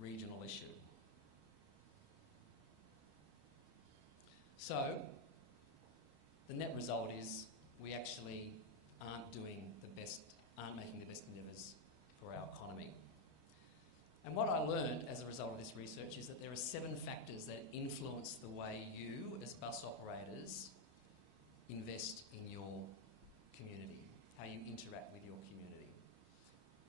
regional issue. So, the net result is we actually aren't making the best endeavours for our economy. And what I learned as a result of this research is that there are 7 factors that influence the way you, as bus operators, invest in your community, how you interact with your community.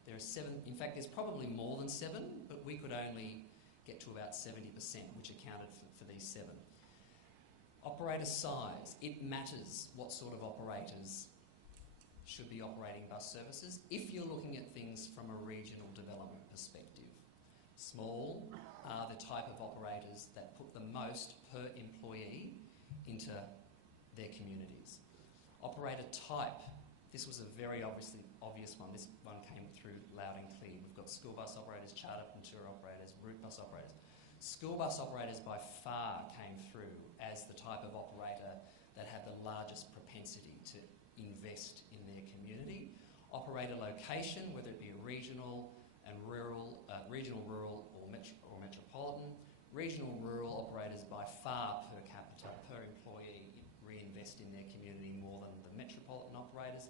There are 7, in fact there's probably more than 7, but we could only get to about 70%, which accounted for these 7. Operator size. It matters what sort of operators should be operating bus services if you're looking at things from a regional development perspective. Small are the type of operators that put the most per employee into their communities. Operator type. This was a very obvious one. This one came through loud and clear. We've got school bus operators, charter and tour operators, route bus operators. School bus operators by far came through as the type of operator that had the largest propensity to invest in their community. Operator location, whether it be a regional and rural, rural or metropolitan. Regional, rural operators by far per capita, per employee, reinvest in their community more than the metropolitan operators.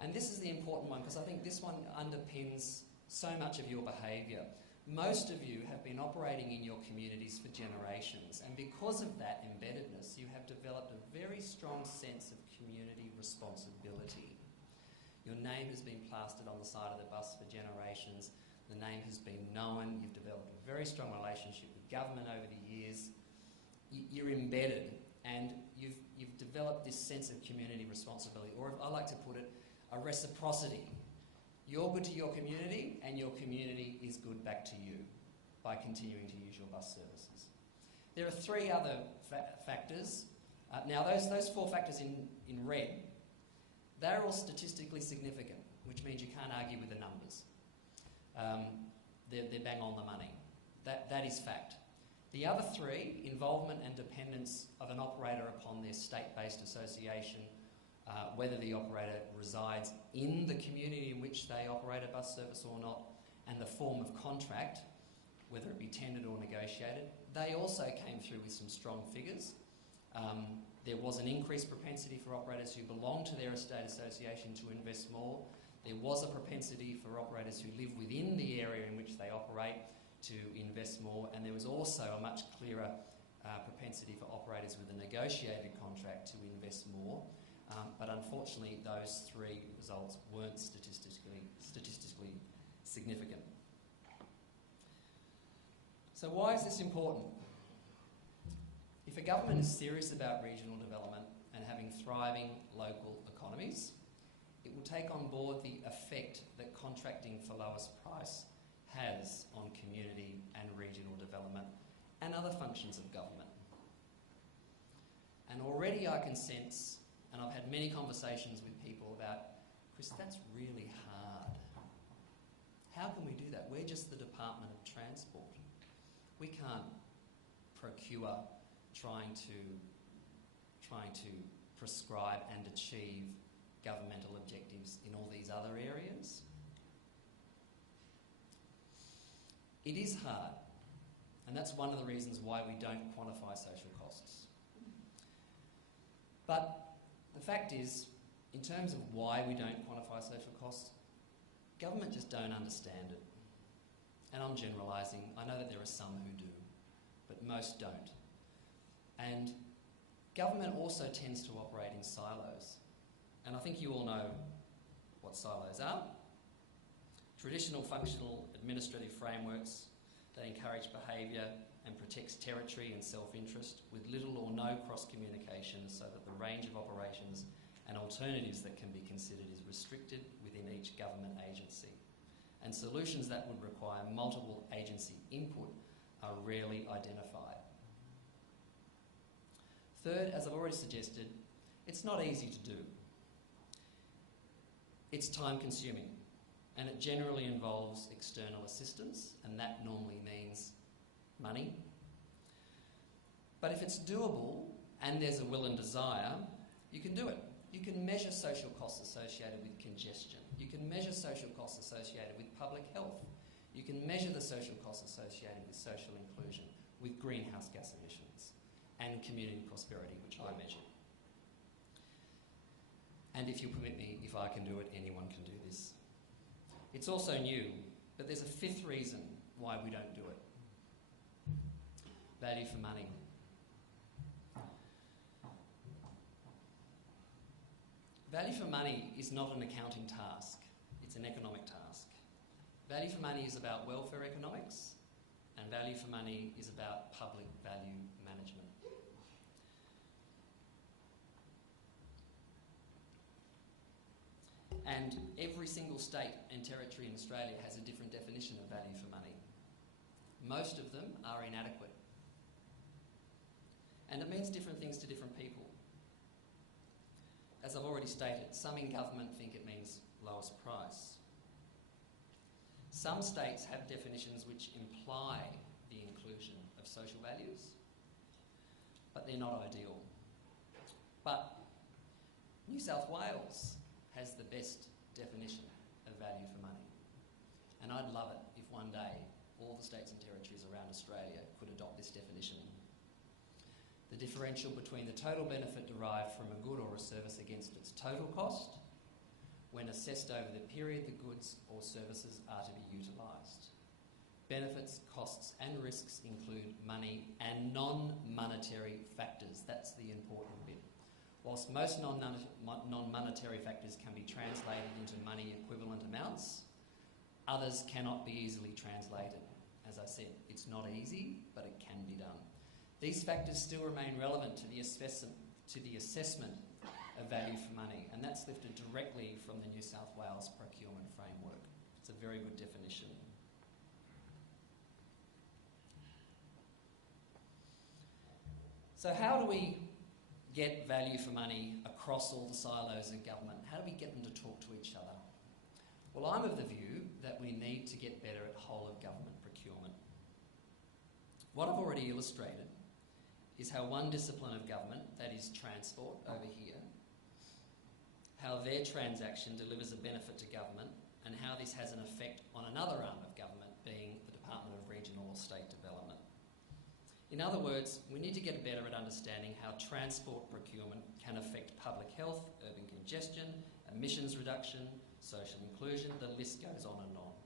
And this is the important one because I think this one underpins so much of your behaviour. Most of you have been operating in your communities for generations, and because of that embeddedness, you have developed a very strong sense of community responsibility. Your name has been plastered on the side of the bus for generations. The name has been known. You've developed a very strong relationship with government over the years. You're embedded, and you've developed this sense of community responsibility, or I like to put it, a reciprocity. You're good to your community, and your community is good back to you by continuing to use your bus services. There are 3 other factors. Now, those 4 factors in red, they're all statistically significant, which means you can't argue with the numbers. They're bang on the money. That is fact. The other 3, involvement and dependence of an operator upon their state-based association, whether the operator resides in the community in which they operate a bus service or not, and the form of contract, whether it be tendered or negotiated, they also came through with some strong figures. There was an increased propensity for operators who belong to their state association to invest more. There was a propensity for operators who live within the area in which they operate to invest more, and there was also a much clearer propensity for operators with a negotiated contract to invest more. But unfortunately, those 3 results weren't statistically significant. So why is this important? If a government is serious about regional development and having thriving local economies, it will take on board the effect that contracting for lowest price has on community and regional development and other functions of government. And already I can sense, and I've had many conversations with people about, Chris, that's really hard. How can we do that? We're just the Department of Transport. We can't procure trying to prescribe and achieve governmental objectives in all these other areas. It is hard, and that's one of the reasons why we don't quantify social costs. But the fact is, in terms of why we don't quantify social costs, government just don't understand it. And I'm generalising. I know that there are some who do, but most don't. And government also tends to operate in silos. And I think you all know what silos are. Traditional functional administrative frameworks that encourage behaviour and protects territory and self-interest with little or no cross-communication, so that the range of operations and alternatives that can be considered is restricted within each government agency. And solutions that would require multiple agency input are rarely identified. Third, as I've already suggested, it's not easy to do. It's time-consuming, and it generally involves external assistance, and that normally means money. But if it's doable and there's a will and desire, you can do it. You can measure social costs associated with congestion. You can measure social costs associated with public health. You can measure the social costs associated with social inclusion, with greenhouse gas emissions, and community prosperity, which I measured. And if you permit me, if I can do it, anyone can do this. It's also new, but there's a fifth reason why we don't do it. Value for money. Value for money is not an accounting task, it's an economic task. Value for money is about welfare economics, and value for money is about public value management. And every single state and territory in Australia has a different definition of value for money. Most of them are inadequate. And it means different things to different people. As I've already stated, some in government think it means lowest price. Some states have definitions which imply the inclusion of social values, but they're not ideal. But New South Wales has the best definition of value for money. And I'd love it if one day all the states and territories around Australia could adopt this definition. The differential between the total benefit derived from a good or a service against its total cost when assessed over the period the goods or services are to be utilised. Benefits, costs and risks include money and non-monetary factors. That's the important bit. Whilst most non-monetary factors can be translated into money equivalent amounts, others cannot be easily translated. As I said, it's not easy, but it can be done. These factors still remain relevant to the assessment of value for money, and that's lifted directly from the New South Wales Procurement Framework. It's a very good definition. So how do we get value for money across all the silos of government? How do we get them to talk to each other? Well, I'm of the view that we need to get better at whole of government procurement. What I've already illustrated is how one discipline of government, that is transport over here, how their transaction delivers a benefit to government and how this has an effect on another arm of government, being the Department of Regional or State Development. In other words, we need to get better at understanding how transport procurement can affect public health, urban congestion, emissions reduction, social inclusion, the list goes on and on.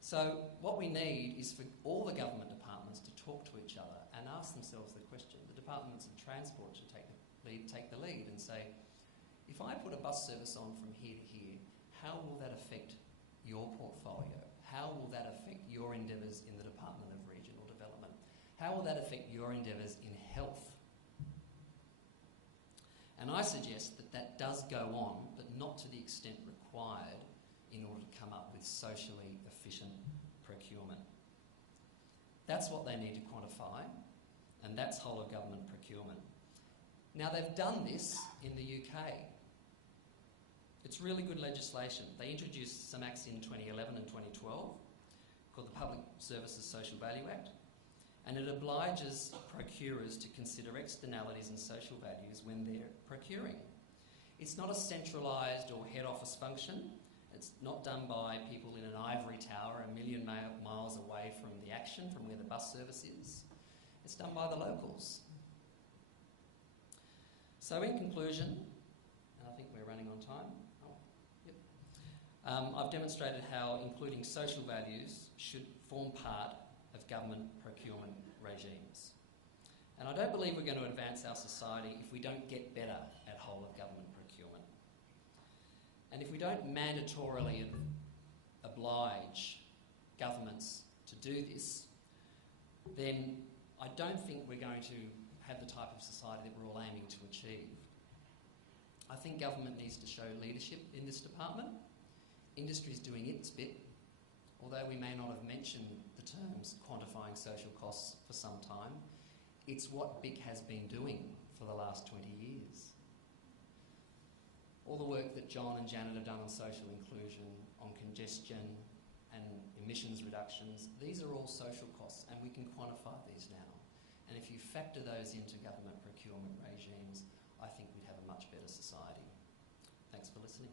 So what we need is for all the government departments to talk to each other and ask themselves the question. The departments of transport should take the lead and say, if I put a bus service on from here to here, how will that affect your portfolio? How will that affect your endeavours in the Department of Regional Development? How will that affect your endeavours in health? And I suggest that that does go on, but not to the extent required in order to come up with socially efficient procurement. That's what they need to quantify, and that's whole of government procurement. Now, they've done this in the UK. It's really good legislation. They introduced some acts in 2011 and 2012 called the Public Services Social Value Act, and it obliges procurers to consider externalities and social values when they're procuring. It's not a centralised or head office function. It's not done by people in an ivory tower a million miles away from the action, from where the bus service is. It's done by the locals. So in conclusion, and I think we're running on time. I've demonstrated how including social values should form part of government procurement regimes. And I don't believe we're going to advance our society if we don't get better at whole of government procurement. And if we don't mandatorily oblige governments to do this, then I don't think we're going to have the type of society that we're all aiming to achieve. I think government needs to show leadership in this department. Industry's doing its bit, although we may not have mentioned the terms quantifying social costs for some time. It's what BIC has been doing for the last 20 years. All the work that John and Janet have done on social inclusion, on congestion and emissions reductions, these are all social costs, and we can quantify these now. And if you factor those into government procurement regimes, I think we'd have a much better society. Thanks for listening.